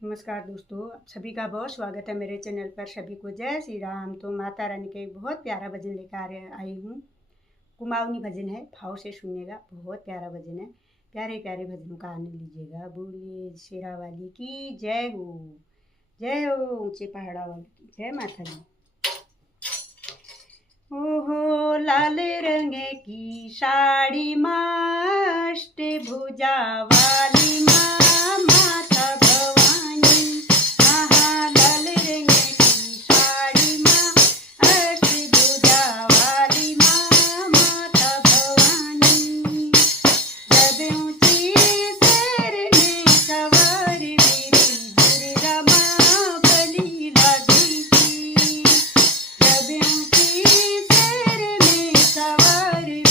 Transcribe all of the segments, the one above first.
नमस्कार दोस्तों, आप सभी का बहुत स्वागत है मेरे चैनल पर। सभी को जय श्री राम। तो माता रानी का एक बहुत प्यारा भजन लेकर आई हूँ। कुमाऊनी भजन है, भाव से सुनिएगा। बहुत प्यारा भजन है। प्यारे प्यारे भजनों का आनंद लीजिएगा। बोलिए शेरा वाली की जय हो, जय हो ऊंचे पहाड़ा वाली की जय। माता दी। ओहो लाल रंग की साड़ी माँ, अष्टभुजा वाली माँ, माता भवानी। हाँ लाल रंग की साड़ी माँ, अष्टभुजा वाली माँ, माता भवानी। जब ऊंची सर में सवार मेरी दुर्गा माँ बलि लगी थी। जब ऊंची सर में सवार मेरी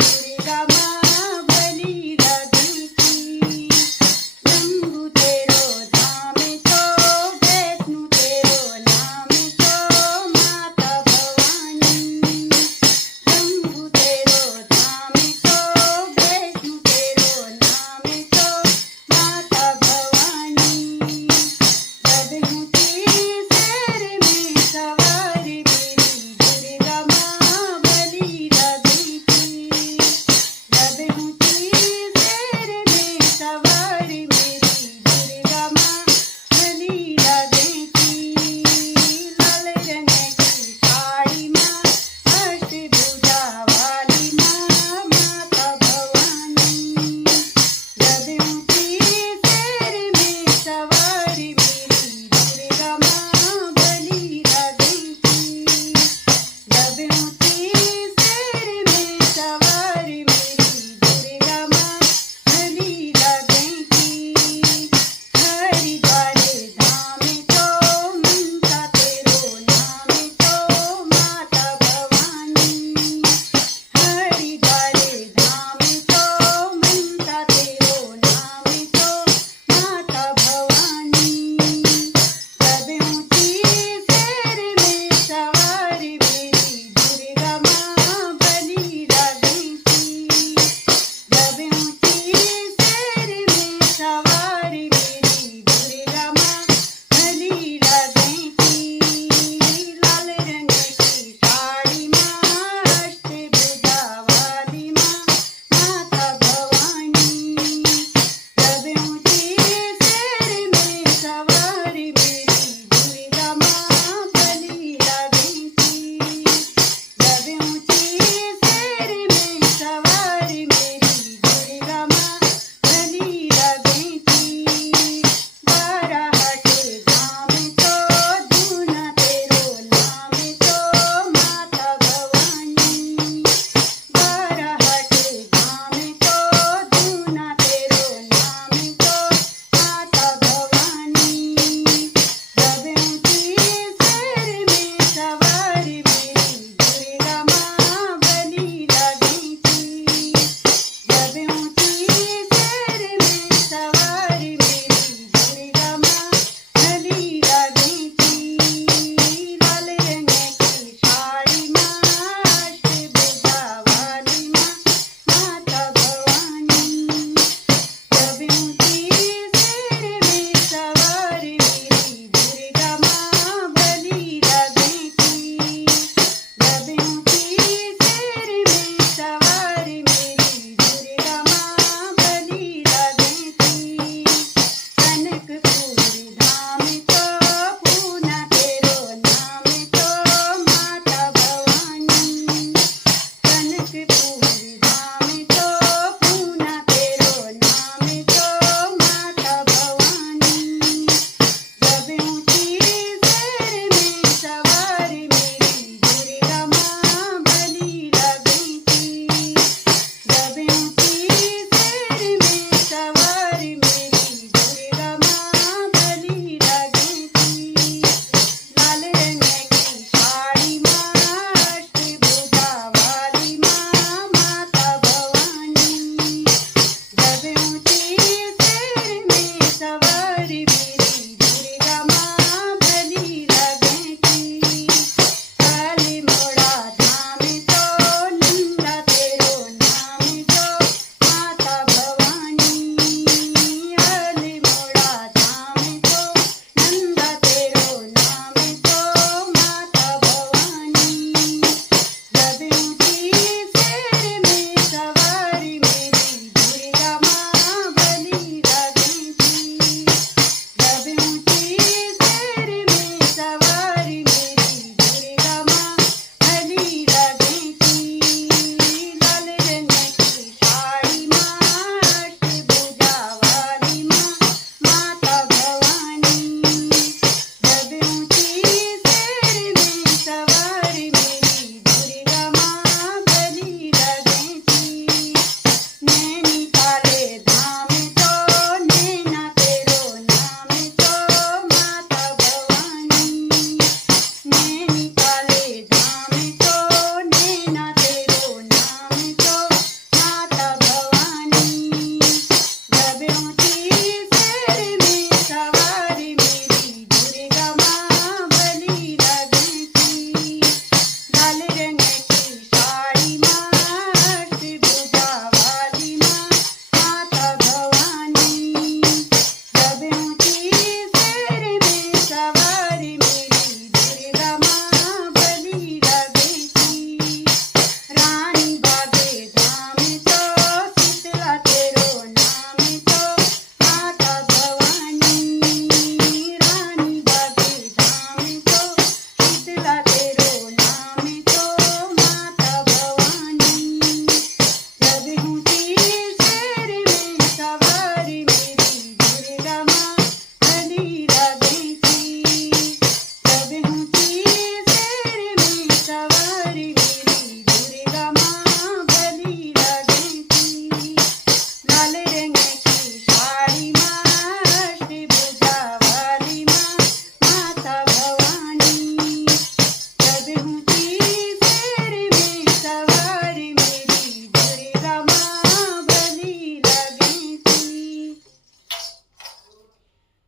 दुर्गा माँ बलि लगी थी।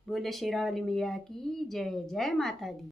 बोले शेरा वाली मैया की जय, जय माता दी।